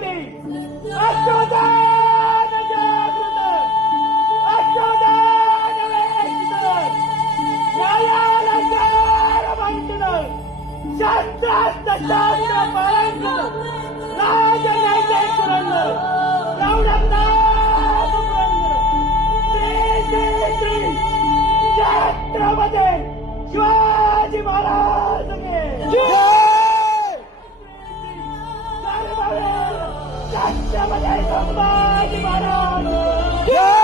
छत्रपती अष्टोदान जागृत अष्टोदान वेशित न्यायालयाला भांडण शास्त्रास्त्र शास्त्र पारायण राज न्याय पुरंदर प्रौढनाथ पुरंदर श्री श्री श्री छत्रपती शिवाजी महाराज के छत्रपती संभाजी महाराज